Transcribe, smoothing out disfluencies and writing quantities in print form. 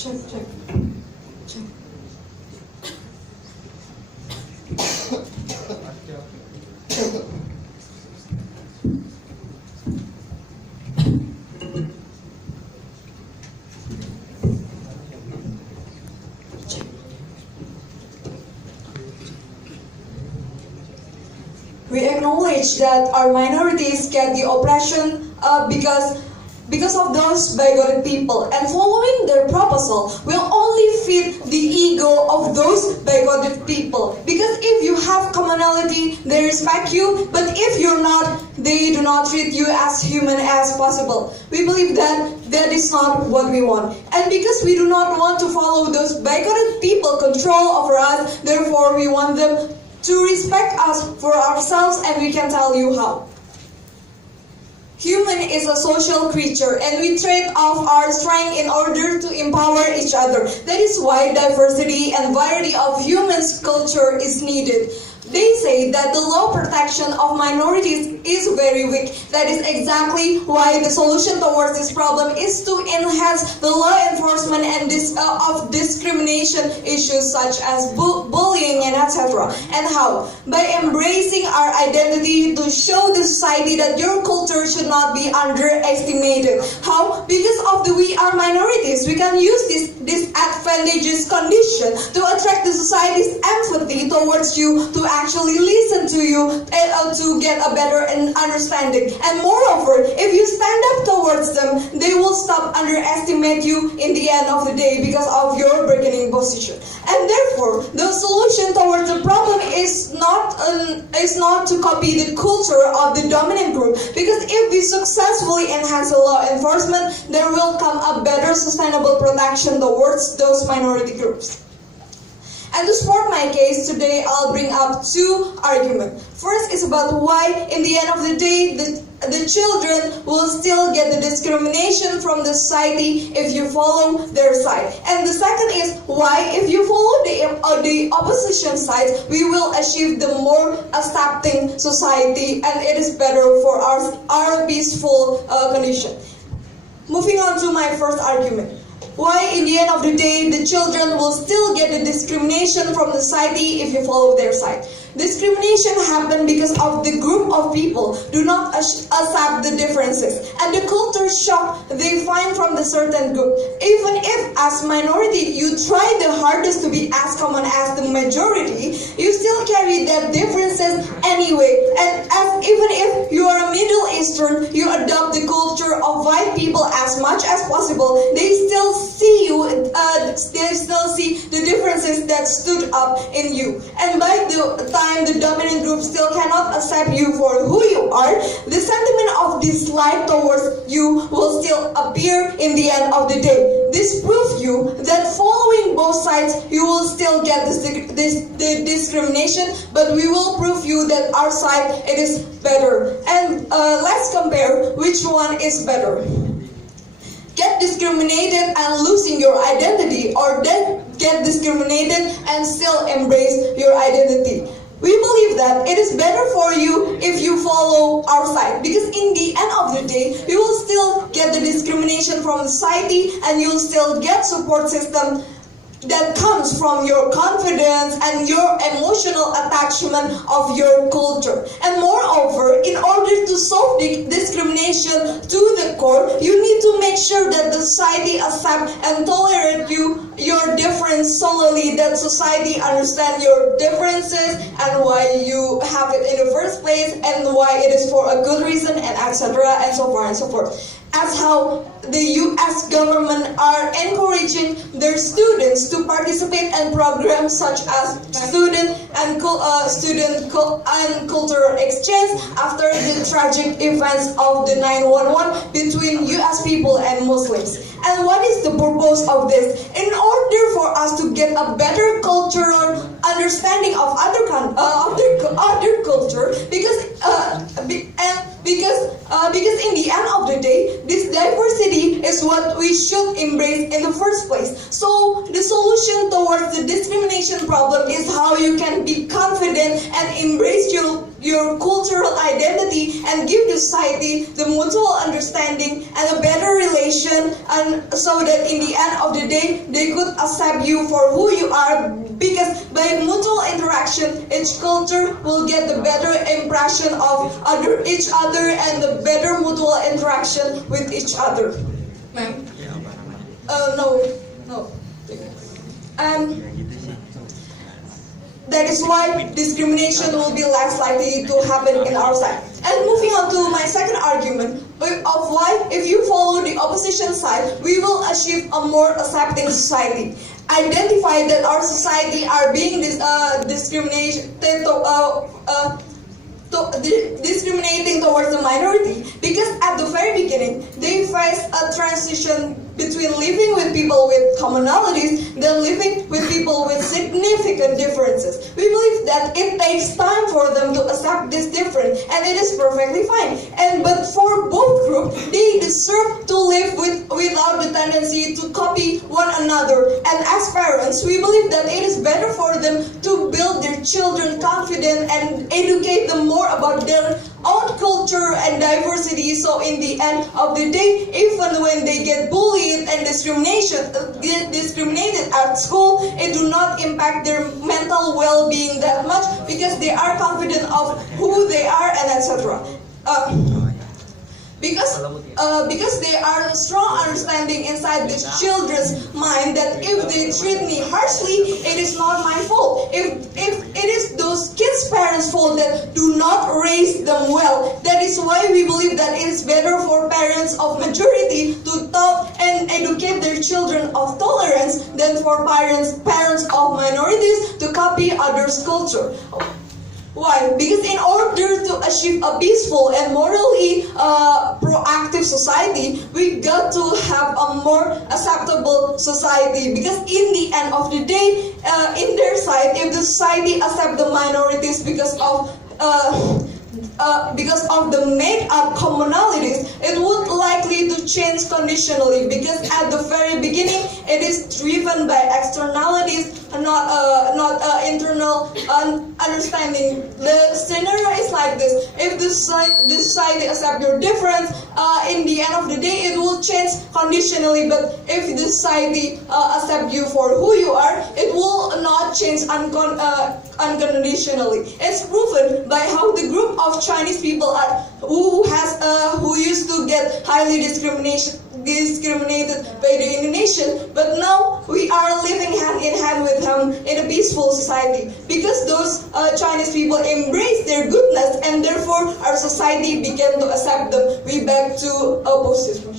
Check. We acknowledge that our minorities get the oppression because of those bigoted people, and following their proposal will only feed the ego of those bigoted people. Because if you have commonality, they respect you, but if you're not, they do not treat you as human as possible. We believe that that is not what we want. And because we do not want to follow those bigoted people control over us, therefore we want them to respect us for ourselves, and we can tell you how. Human is a social creature, and we trade off our strength in order to empower each other. That is why diversity and variety of humans' culture is needed. They say that the law protection of minorities is very weak. That is exactly why the solution towards this problem is to enhance the law enforcement and of discrimination issues such as bullying and etc. And how? By embracing our identity to show the society that your culture should not be underestimated. How? Because of the we are minorities, we can use this disadvantageous condition to attract the society's empathy towards you, to actually listen to you, and to get a better understanding. And moreover, if you stand up towards them, they will stop underestimate you in the end of the day because of your bargaining position. And therefore, the solution towards the problem is not to copy the culture of the dominant group. Because if we successfully enhance the law enforcement, there will come a better sustainable protection towards those minority groups. And to support my case, today I'll bring up two arguments. First is about why, in the end of the day, the children will still get the discrimination from the society if you follow their side. And the second is why, if you follow the opposition side, we will achieve the more accepting society, and it is better for our peaceful condition. Moving on to my first argument. Why, in the end of the day, the children will still get the discrimination from the society if you follow their side. Discrimination happens because of the group of people do not accept the differences and the culture shock they find from the certain group. Even if as minority you try the hardest to be as common as the majority, you still carry that differences anyway. And even if you are a Middle Eastern, you adopt the culture of white people as much as possible, they still see you, they still see the differences that stood up in you. And by the time the dominant group still cannot accept you for who you are, the sentiment of dislike towards you will still appear in the end of the day. This proves you that following both sides, you will still get the discrimination, but we will prove you that our side, it is better. And let's compare which one is better. Get discriminated and losing your identity, or then get discriminated and still embrace your identity. We believe that it is better for you if you follow our side, because in the end of the day, you will still get the discrimination from society, and you'll still get support system that comes from your confidence and your emotional attachment of your culture. And moreover, in order to solve the discrimination to the core, you need to make sure that the society accept and tolerate your difference solely, that society understand your differences and why you have it in the first place and why it is for a good reason, and etc. and so far and so forth. As how the US government are encouraging their students to participate in programs such as student and cultural exchange after the tragic events of the 9/11 between US people and Muslims. And what is the purpose of this? In order for us to get a better cultural understanding of other culture, because in the end of the day, this diversity is what we should embrace in the first place. So the solution towards the discrimination problem is how you can be confident and embrace your cultural identity and give the society the mutual understanding and a better relation, and so that in the end of the day they could accept you for who you are, because by mutual interaction each culture will get the better impression of each other and the better mutual interaction with each other. Ma'am? No. That is why discrimination will be less likely to happen in our side. And moving on to my second argument of why, if you follow the opposition side, we will achieve a more accepting society. Identify that our society are being discriminating towards the minority, because at the very beginning they face a transition between living with people with commonalities than living with people with significant differences. We believe that it takes time for them to accept this difference, and it is perfectly fine. But for both groups, they deserve to live without the tendency to copy one another. And as parents, we believe that it is better for them to build their children confident and educate them more about their own culture and diversity, so in the end of the day, even when they get bullied and discriminated at school, it do not impact their mental well-being that much, because they are confident of who they are and etc. Because they are a strong understanding inside the children's mind that if they treat me harshly, it is not my fault. If it is those kids' parents' fault that do not raise them well, that is why we believe that it is better for parents of majority to talk and educate their children of tolerance than for parents of minorities to copy others' culture. Why? Because in order to achieve a peaceful and morally proactive society, we got to have a more acceptable society. Because in the end of the day, in their side, if the society accept the minorities because of the made-up commonalities, it would likely to change conditionally, because at the very beginning it is driven by externalities and not internal understanding. The scenario is like this: if the society accept your difference, in the end of the day it will change conditionally. But if the society accept you for who you are, it will not change unconditionally. It's proven by how the group of Chinese people are who used to get highly discriminated by the Indonesian, but now we are living hand in hand with them in a peaceful society, because those Chinese people embrace their goodness, and therefore our society began to accept them. We back to opposition.